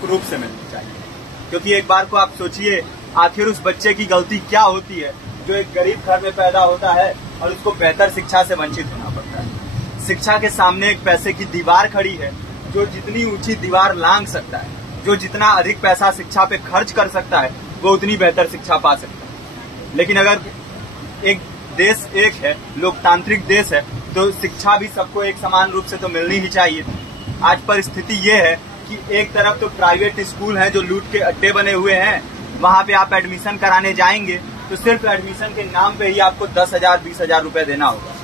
निःशुल्क रूप से मिलनी चाहिए। क्योंकि एक बार को आप सोचिए, आखिर उस बच्चे की गलती क्या होती है जो एक गरीब घर में पैदा होता है और उसको बेहतर शिक्षा से वंचित होना पड़ता है। शिक्षा के सामने एक पैसे की दीवार खड़ी है, जो जितनी ऊंची दीवार लांघ सकता है, जो जितना अधिक पैसा शिक्षा पे खर्च कर सकता है, वो उतनी बेहतर शिक्षा पा सकता है। लेकिन अगर एक देश एक है, लोकतांत्रिक देश है, तो शिक्षा भी सबको एक समान रूप से तो मिलनी ही चाहिए। आज परिस्थिति ये है कि एक तरफ तो प्राइवेट स्कूल हैं जो लूट के अड्डे बने हुए हैं, वहां पे आप एडमिशन कराने जाएंगे तो सिर्फ एडमिशन के नाम पे ही आपको 10,000 20,000 रुपए देना होगा।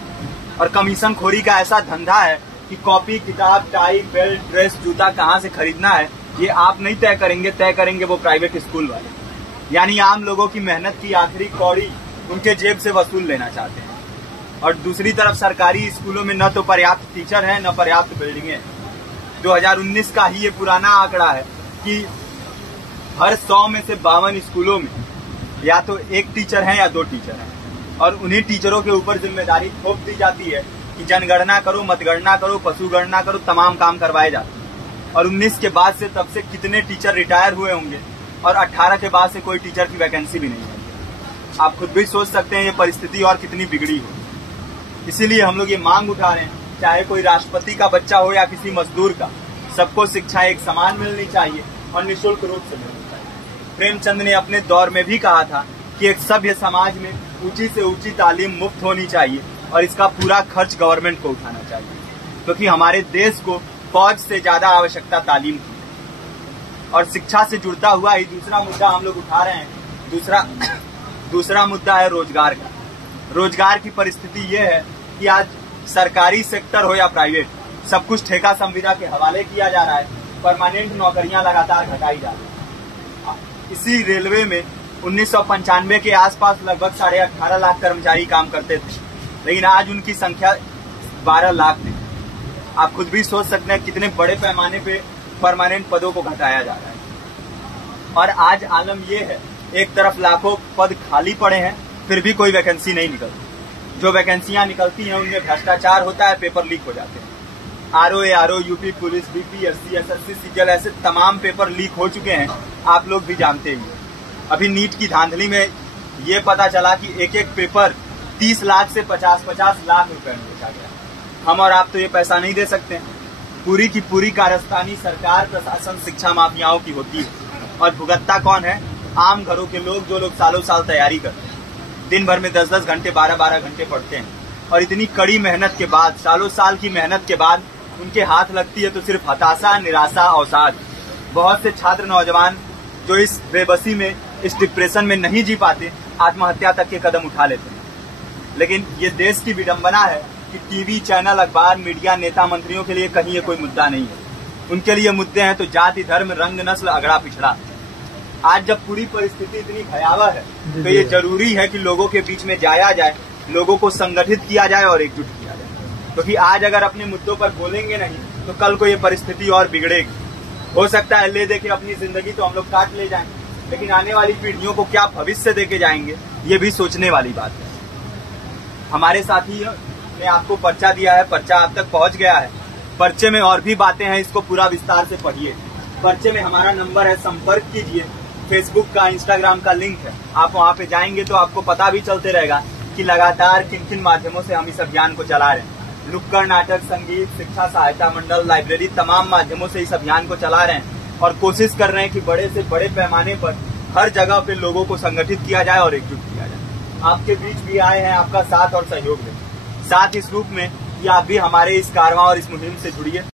और कमीशन खोरी का ऐसा धंधा है कि कॉपी, किताब, टाई, बेल्ट, ड्रेस, जूता कहाँ से खरीदना है ये आप नहीं तय करेंगे वो प्राइवेट स्कूल वाले। यानी आम लोगों की मेहनत की आखिरी कौड़ी उनके जेब से वसूल लेना चाहते हैं। और दूसरी तरफ सरकारी स्कूलों में न तो पर्याप्त टीचर है, न पर्याप्त बिल्डिंगें हैं। 2019 का ही ये पुराना आंकड़ा है कि हर 100 में से 52 स्कूलों में या तो एक टीचर है या 2 टीचर हैं। और उन्हीं टीचरों के ऊपर जिम्मेदारी थोप दी जाती है कि जनगणना करो, मतगणना करो, पशु गणना करो, तमाम काम करवाए जाते हैं। और 19 के बाद से तब से कितने टीचर रिटायर हुए होंगे और 18 के बाद से कोई टीचर की वैकेंसी भी नहीं है। आप खुद भी सोच सकते हैं ये परिस्थिति और कितनी बिगड़ी हो। इसीलिए हम लोग ये मांग उठा रहे हैं, चाहे कोई राष्ट्रपति का बच्चा हो या किसी मजदूर का, सबको शिक्षा एक समान मिलनी चाहिए और निःशुल्क रूप से मिलनी चाहिए। प्रेमचंद ने अपने दौर में भी कहा था कि एक सभ्य समाज में ऊंची से ऊंची तालीम मुफ्त होनी चाहिए और इसका पूरा खर्च गवर्नमेंट को उठाना चाहिए, क्योंकि हमारे देश को फौज से ज्यादा आवश्यकता तालीम की है। और शिक्षा से जुड़ता हुआ ही दूसरा मुद्दा हम लोग उठा रहे हैं। दूसरा मुद्दा है रोजगार का। रोजगार की परिस्थिति ये है कि आज सरकारी सेक्टर हो या प्राइवेट, सब कुछ ठेका संविदा के हवाले किया जा रहा है। परमानेंट नौकरियां लगातार घटाई जा रही है। इसी रेलवे में 1995 के आसपास लगभग 18.5 लाख कर्मचारी काम करते थे, लेकिन आज उनकी संख्या 12 लाख थी। आप खुद भी सोच सकते हैं कितने बड़े पैमाने पे परमानेंट पदों को घटाया जा रहा है। और आज आलम ये है, एक तरफ लाखों पद खाली पड़े हैं, फिर भी कोई वैकेंसी नहीं निकलती। जो वैकेंसियां निकलती हैं उनमें भ्रष्टाचार होता है, पेपर लीक हो जाते हैं। RO, UP police, BPSC, SSC, CGL, ऐसे तमाम पेपर लीक हो चुके हैं, आप लोग भी जानते ही हैं। अभी नीट की धांधली में ये पता चला कि एक एक पेपर 30 लाख से 50-50 लाख रुपए में बेचा गया। हम और आप तो ये पैसा नहीं दे सकते। पूरी की पूरी कारस्तानी सरकार, प्रशासन, शिक्षा माफियाओं की होती है। और भुगतता कौन है? आम घरों के लोग, जो लोग सालों साल तैयारी करते हैं, दिन भर में 10-10 घंटे, 12-12 घंटे पढ़ते हैं। और इतनी कड़ी मेहनत के बाद, सालों साल की मेहनत के बाद उनके हाथ लगती है तो सिर्फ हताशा, निराशा, अवसाद। बहुत से छात्र नौजवान जो इस बेबसी में, इस डिप्रेशन में नहीं जी पाते, आत्महत्या तक के कदम उठा लेते हैं। लेकिन ये देश की विडंबना है कि टीवी चैनल, अखबार, मीडिया, नेता, मंत्रियों के लिए कहीं ये कोई मुद्दा नहीं है। उनके लिए मुद्दे हैं तो जाति, धर्म, रंग, नस्ल, अगड़ा पिछड़ा। आज जब पूरी परिस्थिति इतनी भयावह है तो ये जरूरी है कि लोगों के बीच में जाया जाए, लोगों को संगठित किया जाए और एकजुट किया जाए। क्योंकि आज अगर अपने मुद्दों पर बोलेंगे नहीं तो कल को ये परिस्थिति और बिगड़ेगी। हो सकता है ले देके अपनी जिंदगी तो हम लोग काट ले जाएं, लेकिन आने वाली पीढ़ियों को क्या भविष्य देके जाएंगे, ये भी सोचने वाली बात है। हमारे साथी ने आपको पर्चा दिया है, पर्चा आप तक पहुंच गया है। पर्चे में और भी बातें हैं, इसको पूरा विस्तार से पढ़िए। पर्चे में हमारा नंबर है, संपर्क कीजिए। फेसबुक का, इंस्टाग्राम का लिंक है, आप वहां पे जाएंगे तो आपको पता भी चलते रहेगा कि लगातार किन किन माध्यमों से हम इस अभियान को चला रहे हैं। नुक्कड़ नाटक, संगीत, शिक्षा सहायता मंडल, लाइब्रेरी, तमाम माध्यमों से इस अभियान को चला रहे हैं और कोशिश कर रहे हैं कि बड़े से बड़े पैमाने पर हर जगह पे लोगों को संगठित किया जाए और एकजुट किया जाए। आपके बीच भी आए हैं आपका साथ और सहयोग दें। साथ इस रूप में कि आप भी हमारे इस कारवां और इस मुहिम से जुड़िए।